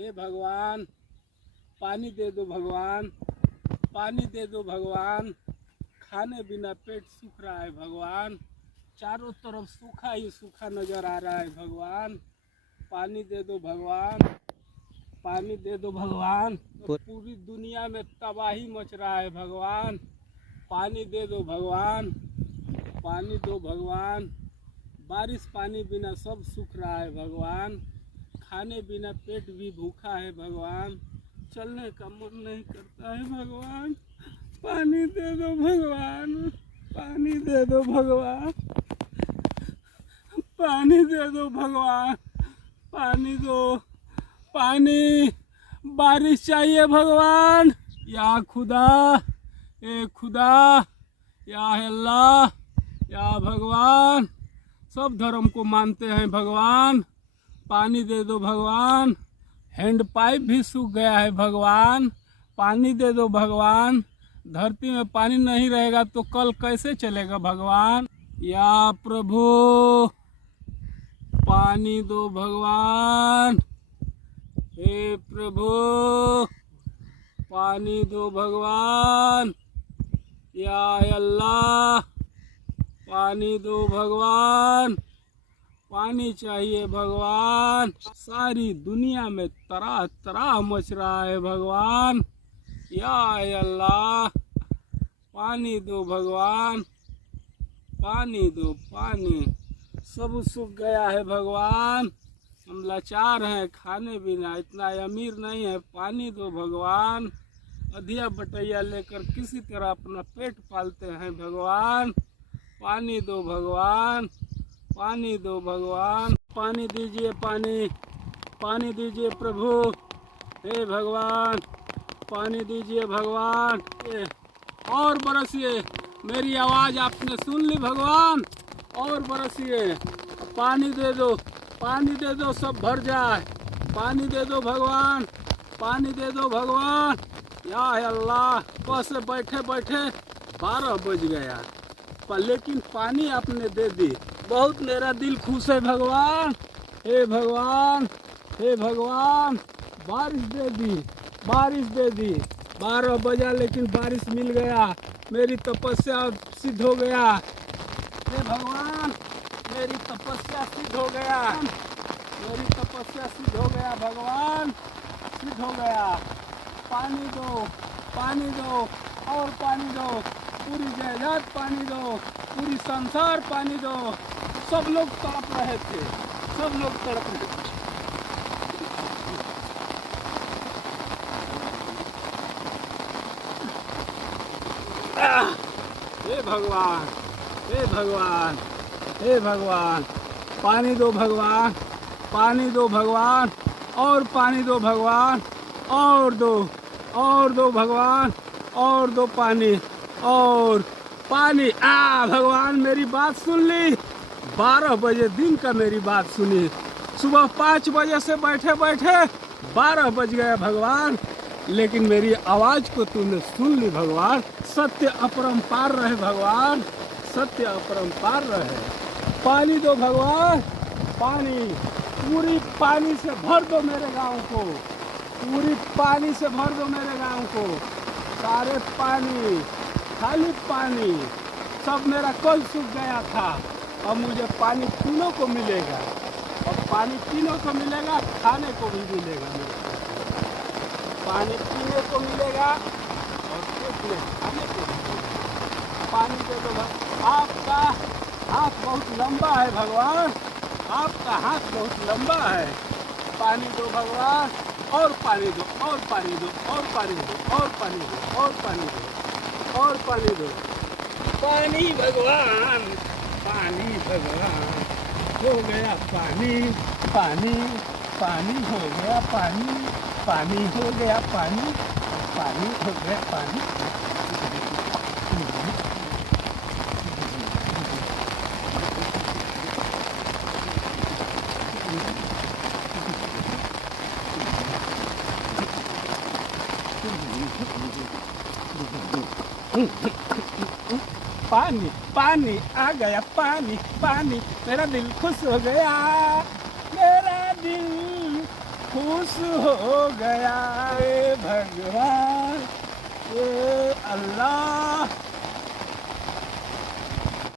हे भगवान पानी दे दो भगवान, पानी दे दो भगवान। खाने बिना पेट सूख रहा है भगवान, चारों तरफ सूखा ही सूखा नजर आ रहा है भगवान। पानी दे दो भगवान, पानी दे दो भगवान। पूरी दुनिया में तबाही मच रहा है भगवान। पानी दे दो भगवान, पानी दो भगवान। बारिश पानी बिना सब सूख रहा है भगवान। खाने बिना पेट भी भूखा है भगवान। चलने का मन नहीं करता है भगवान। पानी दे दो भगवान, पानी दे दो भगवान, पानी दे दो भगवान, पानी दो, पानी। बारिश चाहिए भगवान। या खुदा, ए खुदा, या अल्लाह, या भगवान। सब धर्म को मानते हैं भगवान। पानी दे दो भगवान। हैंड पाइप भी सूख गया है भगवान। पानी दे दो भगवान। धरती में पानी नहीं रहेगा तो कल कैसे चलेगा भगवान। या प्रभु पानी दो भगवान। हे प्रभु पानी दो भगवान। या अल्लाह पानी दो भगवान। पानी चाहिए भगवान। सारी दुनिया में तरह तरह मच रहा है भगवान। या अल्लाह पानी दो भगवान, पानी दो, पानी। सब सूख गया है भगवान। हम लाचार हैं खाने बिना, इतना अमीर नहीं है। पानी दो भगवान। अधिया बटैया लेकर किसी तरह अपना पेट पालते हैं भगवान। पानी दो भगवान, पानी दो भगवान। पानी दीजिए पानी, पानी दीजिए प्रभु। हे भगवान पानी दीजिए भगवान। और बरसिए, मेरी आवाज़ आपने सुन ली भगवान। और बरसिए, पानी दे दो, पानी दे दो, सब भर जाए। पानी दे दो भगवान, पानी दे दो भगवान। या अल्लाह बस बैठे बैठे 12 बज गया, पर लेकिन पानी आपने दे दी। बहुत मेरा दिल खुश है भगवान। हे भगवान, हे भगवान, बारिश दे दी, बारिश दे दी। 12 बजा लेकिन बारिश मिल गया। मेरी तपस्या सिद्ध हो गया। हे भगवान मेरी तपस्या सिद्ध हो गया, मेरी तपस्या सिद्ध हो गया भगवान, सिद्ध हो गया। पानी दो, पानी दो, और पानी दो। पूरी जायदाद पानी दो, पूरी संसार पानी दो। सब लोग तड़प रहे थे, सब लोग तड़प रहे थे। हे भगवान, हे भगवान, हे भगवान, पानी दो भगवान, पानी दो भगवान, और पानी दो भगवान, और दो, और दो भगवान, और दो पानी, और पानी। भगवान मेरी बात सुन ली। 12 बजे दिन का मेरी बात सुनी। सुबह 5 बजे से बैठे बैठे 12 बज गए भगवान, लेकिन मेरी आवाज़ को तूने सुन ली भगवान। सत्य अपरंपार रहे भगवान, सत्य अपरंपार रहे। पानी दो भगवान, पानी। पूरी पानी से भर दो मेरे गांव को, पूरी पानी से भर दो मेरे गांव को। सारे पानी, खाली पानी। सब मेरा कल सूख गया था, अब मुझे पानी पीने को मिलेगा। और पानी पीने को मिलेगा, खाने को भी मिलेगा। मेरे पानी पीने को मिलेगा और पेट में खाने को भी मिलेगा। पानी दे दो भगवान। आपका हाथ बहुत लंबा है भगवान, आपका हाथ बहुत लंबा है। पानी दो भगवान, और पानी दो, और पानी दो, और पानी दो, और पानी दो, और पानी दो, और पानी दो। पानी भगवान, पानी भगवान। हो गया पानी, पानी, पानी हो गया पानी, पानी हो गया पानी, पानी हो गया पानी। पानी, पानी आ गया पानी, पानी। मेरा दिल खुश हो गया, मेरा दिल खुश हो गया हे भगवान।